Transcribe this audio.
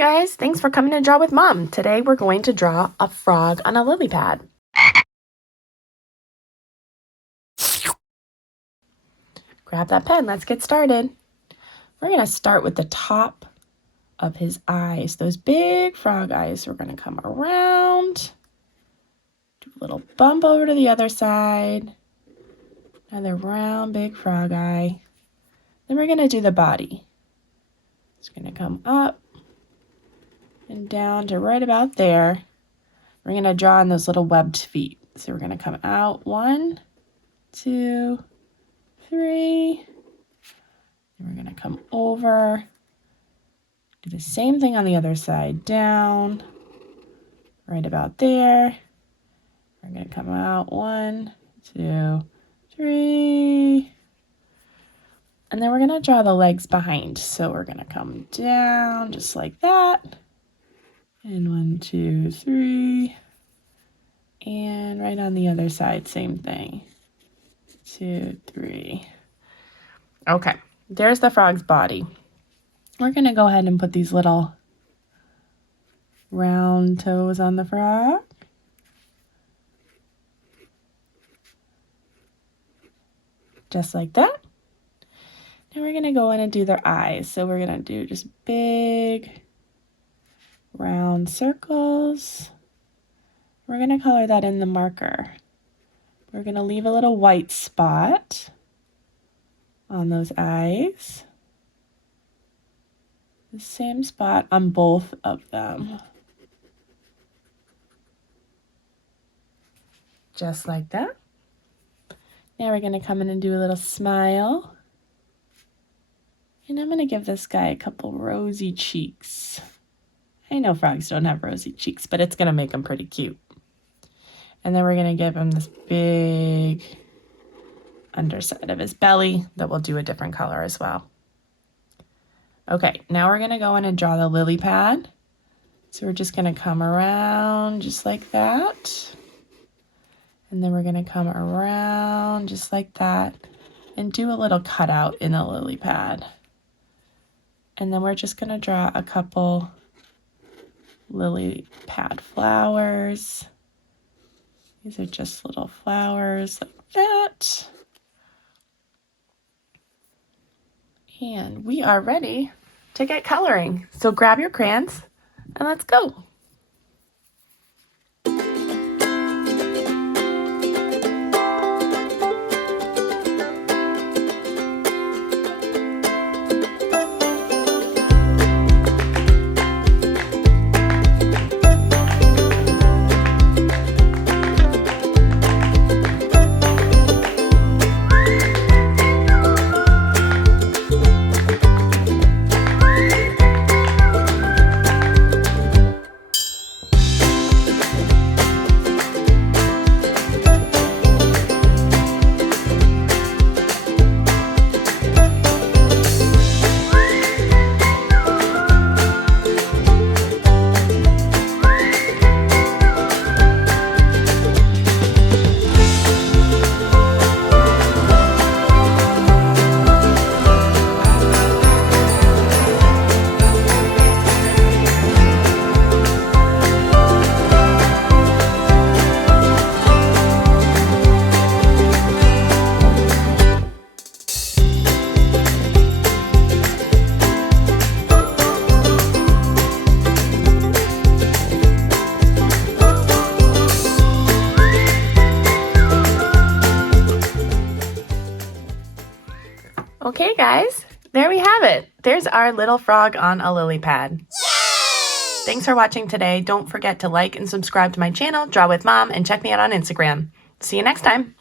guys, thanks for coming to Draw with Mom. Today we're going to draw a frog on a lily pad. Grab that pen, let's get started. We're going to start with the top of his eyes, those big frog eyes. We're going to come around, do a little bump over to the other side, another round big frog eye. Then we're going to do the body. It's going to come up and down to right about there. We're going to draw on those little webbed feet. So we're going to come out 1, 2, 3. And we're going to come over. Do the same thing on the other side. Down, right about there. We're going to come out 1, 2, 3. And then we're going to draw the legs behind. So we're going to come down just like that. And 1, 2, 3. And right on the other side, same thing. 2, 3. Okay, there's the frog's body. We're going to go ahead and put these little round toes on the frog. Just like that. Now we're going to go in and do their eyes. So we're going to do just big round circles. We're going to color that in the marker. We're going to leave a little white spot on those eyes. The same spot on both of them. Just like that. Now we're going to come in and do a little smile. And I'm going to give this guy a couple rosy cheeks. I know frogs don't have rosy cheeks, but it's going to make them pretty cute. And then we're going to give him this big underside of his belly that will do a different color as well. Okay, now we're going to go in and draw the lily pad. So we're just going to come around just like that. And then we're going to come around just like that and do a little cutout in the lily pad. And then we're just going to draw a couple lily pad flowers. These are just little flowers like that. And we are ready to get coloring. So grab your crayons and let's go. Okay guys, there we have it. There's our little frog on a lily pad. Yay! Thanks for watching today. Don't forget to like and subscribe to my channel, Draw with Mom, and check me out on Instagram. See you next time.